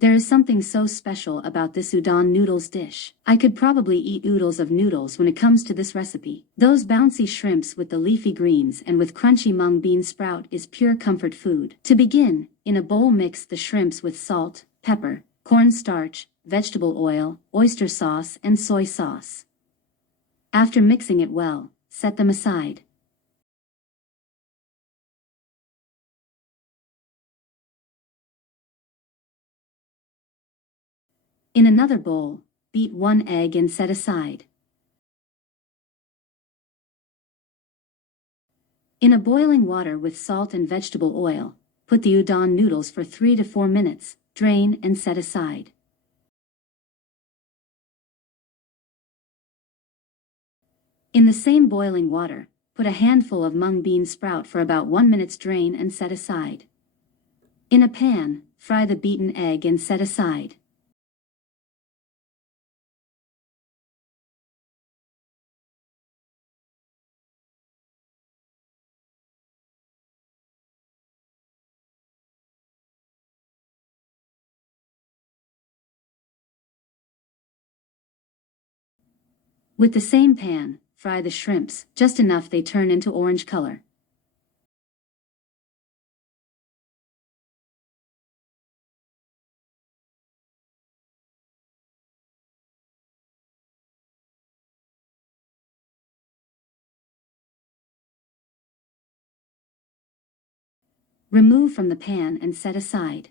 There is something so special about this udon noodles dish. I could probably eat oodles of noodles when it comes to this recipe. Those bouncy shrimps with the leafy greens and with crunchy mung bean sprout is pure comfort food. To begin, in a bowl mix the shrimps with salt, pepper, cornstarch, vegetable oil, oyster sauce and soy sauce. After mixing it well, set them aside. In another bowl, beat 1 egg and set aside. In a boiling water with salt and vegetable oil, put the udon noodles for 3 to 4 minutes, drain and set aside. In the same boiling water, put a handful of mung bean sprout for about 1 minute, drain and set aside. In a pan, fry the beaten egg and set aside. With the same pan, fry the shrimps, just enough they turn into orange color. Remove from the pan and set aside.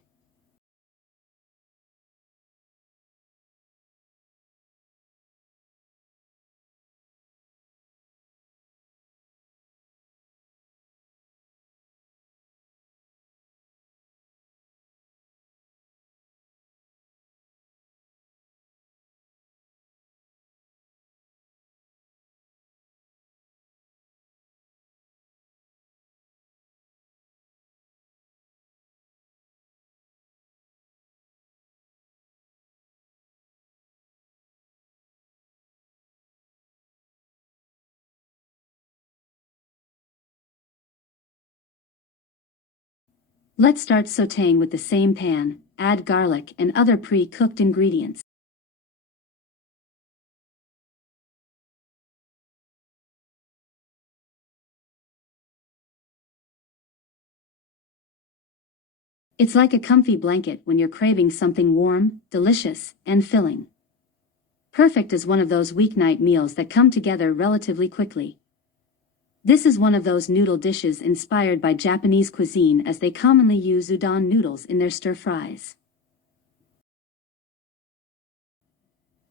Let's start sautéing with the same pan, add garlic and other pre-cooked ingredients. It's like a comfy blanket when you're craving something warm, delicious, and filling. Perfect as one of those weeknight meals that come together relatively quickly. This is one of those noodle dishes inspired by Japanese cuisine, as they commonly use udon noodles in their stir-fries.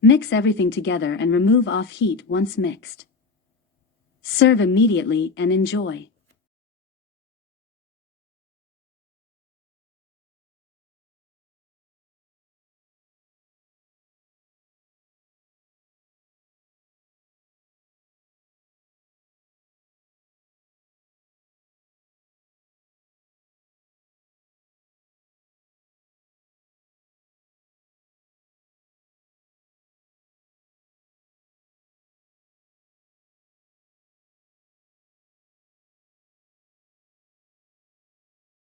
Mix everything together and remove off heat once mixed. Serve immediately and enjoy.